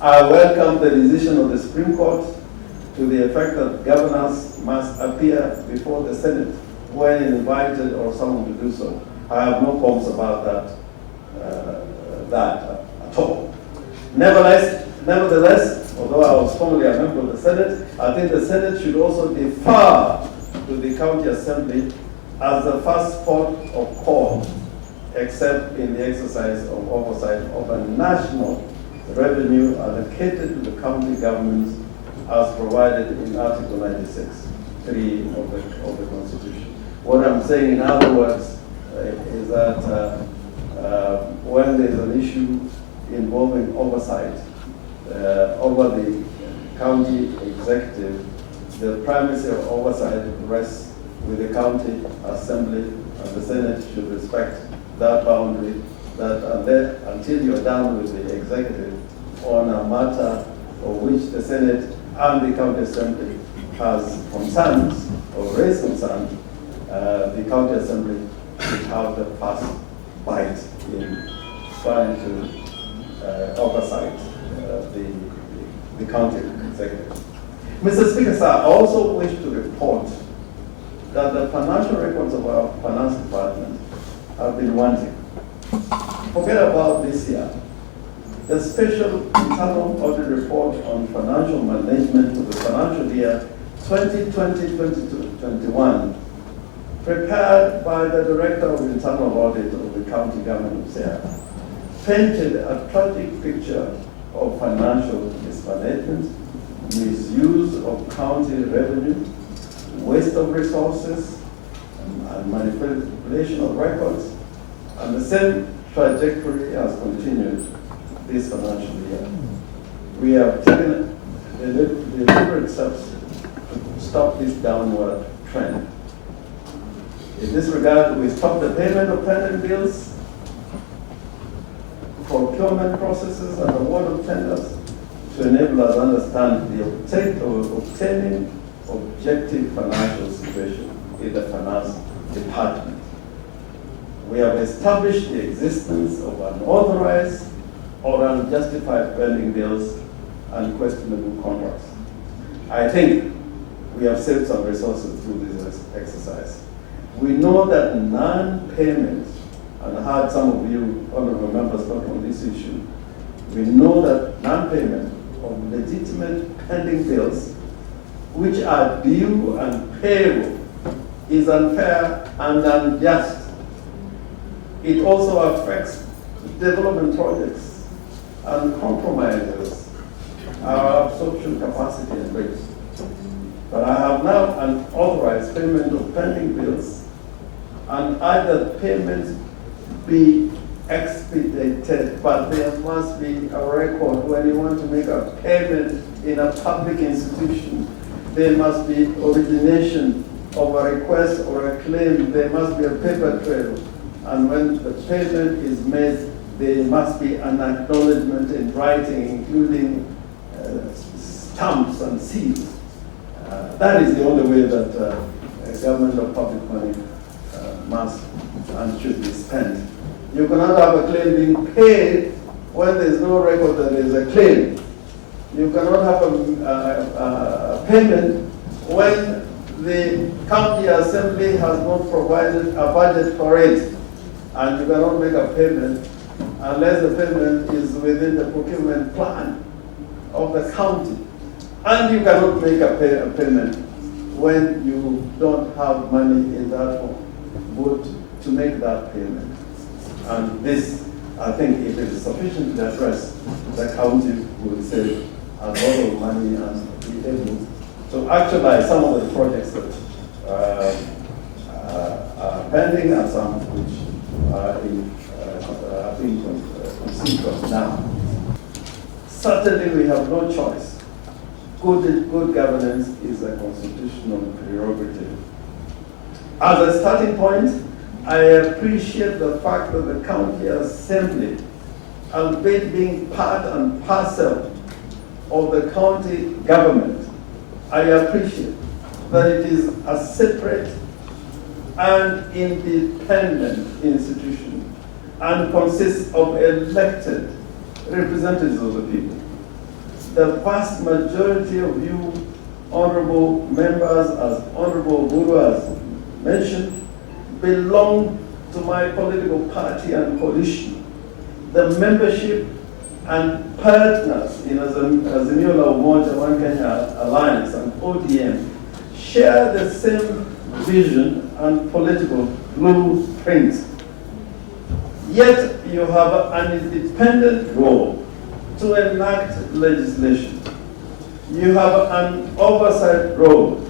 I welcome the decision of the Supreme Court to the effect that governors must appear before the Senate when invited or summoned to do so. I have no qualms about that at all. Nevertheless, although I was formerly a member of the Senate, I think the Senate should also defer to the county assembly as the first port of call, except in the exercise of oversight of a national revenue allocated to the county governments as provided in Article 96(3) of the Constitution. What I'm saying, in other words, is that when there's an issue involving oversight over the county executive, the primacy of oversight rests with the county assembly, and the Senate should respect that boundary, that until you're done with the executive on a matter for which the Senate and the county assembly has concerns or raised concerns, the county assembly should have the first bite in trying to oversight the county executive. Mr. Speaker, sir, I also wish to report that the financial records of our finance department have been wanting. Forget about this year. The special internal audit report on financial management for the financial year 2020-2021, prepared by the Director of Internal Audit of the County Government of Sierra, painted a tragic picture of financial mismanagement, misuse of county revenue, waste of resources, and manipulation of records, and the same trajectory has continued this financial year. We have taken deliberate steps to stop this downward trend. In this regard, we stopped the payment of pending bills, procurement processes, and award of tenders to enable us to understand the obtaining objective financial situation in the finance department. We have established the existence of unauthorized or unjustified pending bills and questionable contracts. I think we have saved some resources through this exercise. We know that non-payment, and I heard some of you, honorable members, talk on this issue, we know that non-payment of legitimate pending bills, which are due and payable, is unfair and unjust. It also affects development projects and compromises our absorption capacity and rates. But I have now an authorized payment of pending bills, and either payments be expedited, but there must be a record when you want to make a payment in a public institution. There must be origination of a request or a claim. There must be a paper trail. And when the payment is made, there must be an acknowledgement in writing, including stamps and seals. That is the only way that government or public money must and should be spent. You cannot have a claim being paid when there is no record that there is a claim. You cannot have a payment when the county assembly has not provided a budget for it. And you cannot make a payment unless the payment is within the procurement plan of the county. And you cannot make a payment when you don't have money in that book to make that payment. And this, I think, if it is sufficiently addressed, the county will save a lot of money and be able to actualize some of the projects that are pending and some which are being conceived of now. Certainly, we have no choice. Good governance is a constitutional prerogative. As a starting point, I appreciate the fact that the county assembly, albeit being part and parcel of the county government, I appreciate that it is a separate and independent institution and consists of elected representatives of the people. the vast majority of you honorable members, as Honorable Guru has mentioned, belong to my political party and coalition. The membership and partners in Azimio la Umoja One Kenya Alliance and ODM share the same vision and political blueprint. Yet you have an independent role to enact legislation. You have an oversight role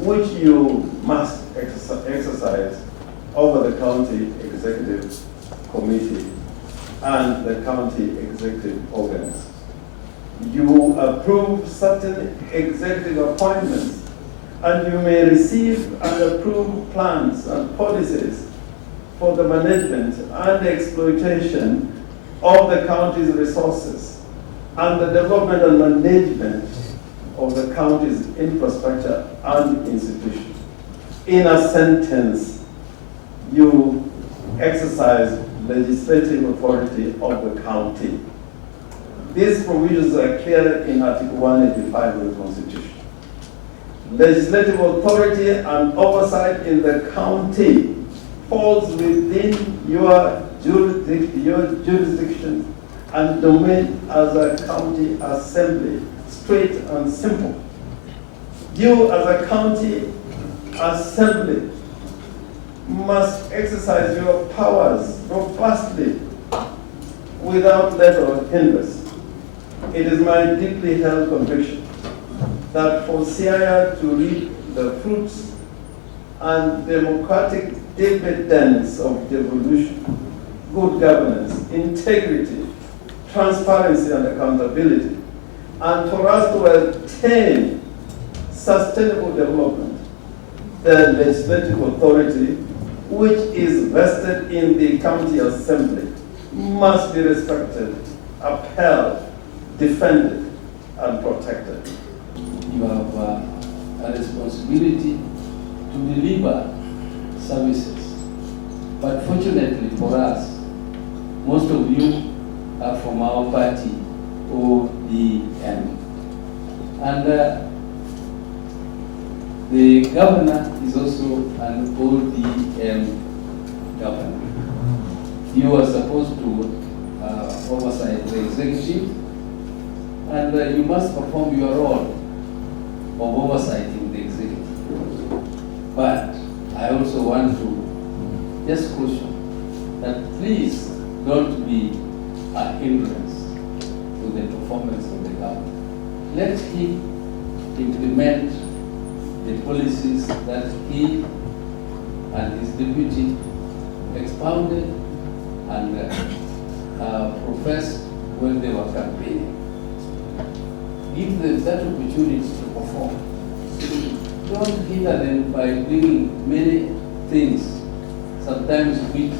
which you must exercise over the county executive committee and the county executive organs. You approve certain executive appointments, and you may receive and approve plans and policies for the management and exploitation of the county's resources and the development and management of the county's infrastructure and institutions. In a sentence, you exercise legislative authority of the county. These provisions are clear in Article 185 of the Constitution. Legislative authority and oversight in the county falls within your jurisdiction and domain as a county assembly, straight and simple. You as a county assembly must exercise your powers robustly without let or hindrance. It is my deeply held conviction that for Siaya to reap the fruits and democratic dividends of devolution, good governance, integrity, transparency, and accountability, and for us to attain sustainable development, the legislative authority, which is vested in the county assembly, must be respected, upheld, defended, and protected. You have a responsibility to deliver services. But fortunately for us, most of you are from our party, ODM. And the governor is also an ODM governor. You are supposed to oversight the executive, and you must perform your role of oversight in the executive. But I also want to just caution that please don't be a hindrance to the performance of the government. Let him implement the policies that he and his deputy expounded and professed when they were campaigning. Give them that opportunity to perform. Don't hinder them by bringing many things, sometimes which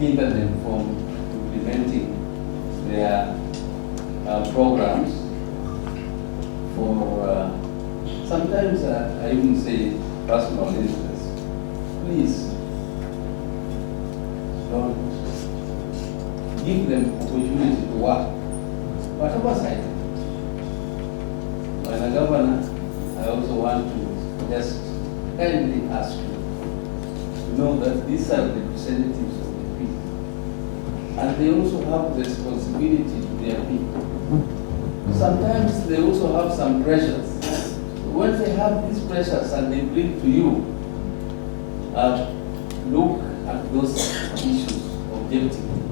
hinder them from implementing their programs for sometimes I even say personal interest. Please don't give them opportunity to work. Whatever side. When a governor, I also want to just kindly ask you to know that these are representatives of the people. And they also have responsibility to their people. Sometimes they also have some pressures. When they have these pressures and they bring to you, look at those issues objectively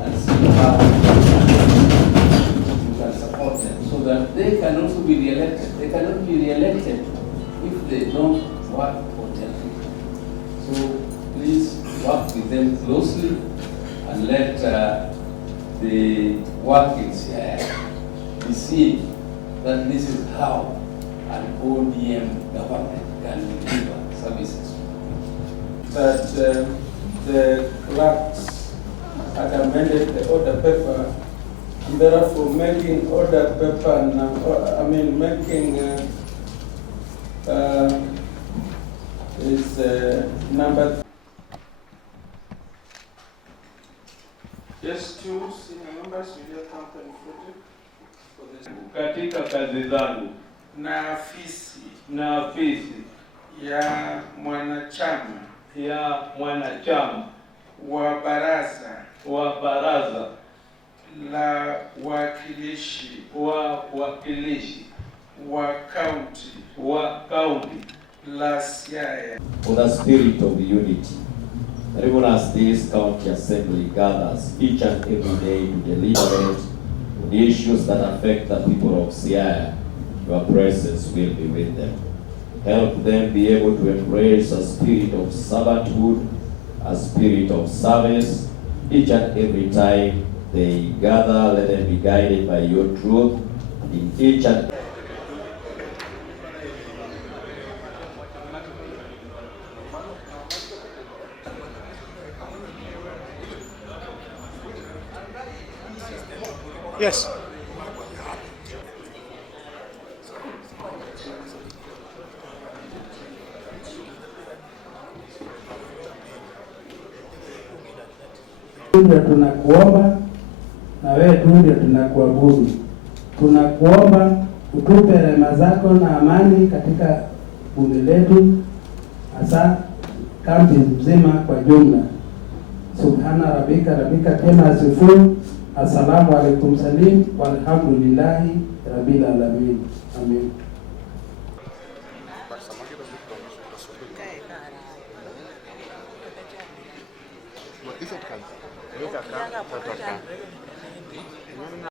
and see how you can support them so that they can also be re-elected. They cannot be re-elected if they don't work for their people. So please work with them closely and let the work in CIA be seen that this is how an ODM government can deliver services. That the clerks had amended the order paper, and therefore making order paper, making is number. Yes, two senior members, media company project. katika kazi zangu na afisi ya mwanachama wa baraza la wawakilishi wa kaunti la Siaya. For the spirit of unity, that even as this county assembly gathers each and every day to deliberate on the issues that affect the people of Siaya, your presence will be with them. Help them be able to embrace a spirit of servanthood, a spirit of service. Each and every time they gather, let them be guided by your truth in each and Yes. Ndio tunakuomba na wewe tu ndio tunakuabudu. Tunakuomba utupe rehema zako na amani katika bunge letu, hasa kaunti nzima kwa jumla. Subhana rabbika tena asifu. Assalamu alaikum salim walhamdulillahi rabbil alamin. Amin.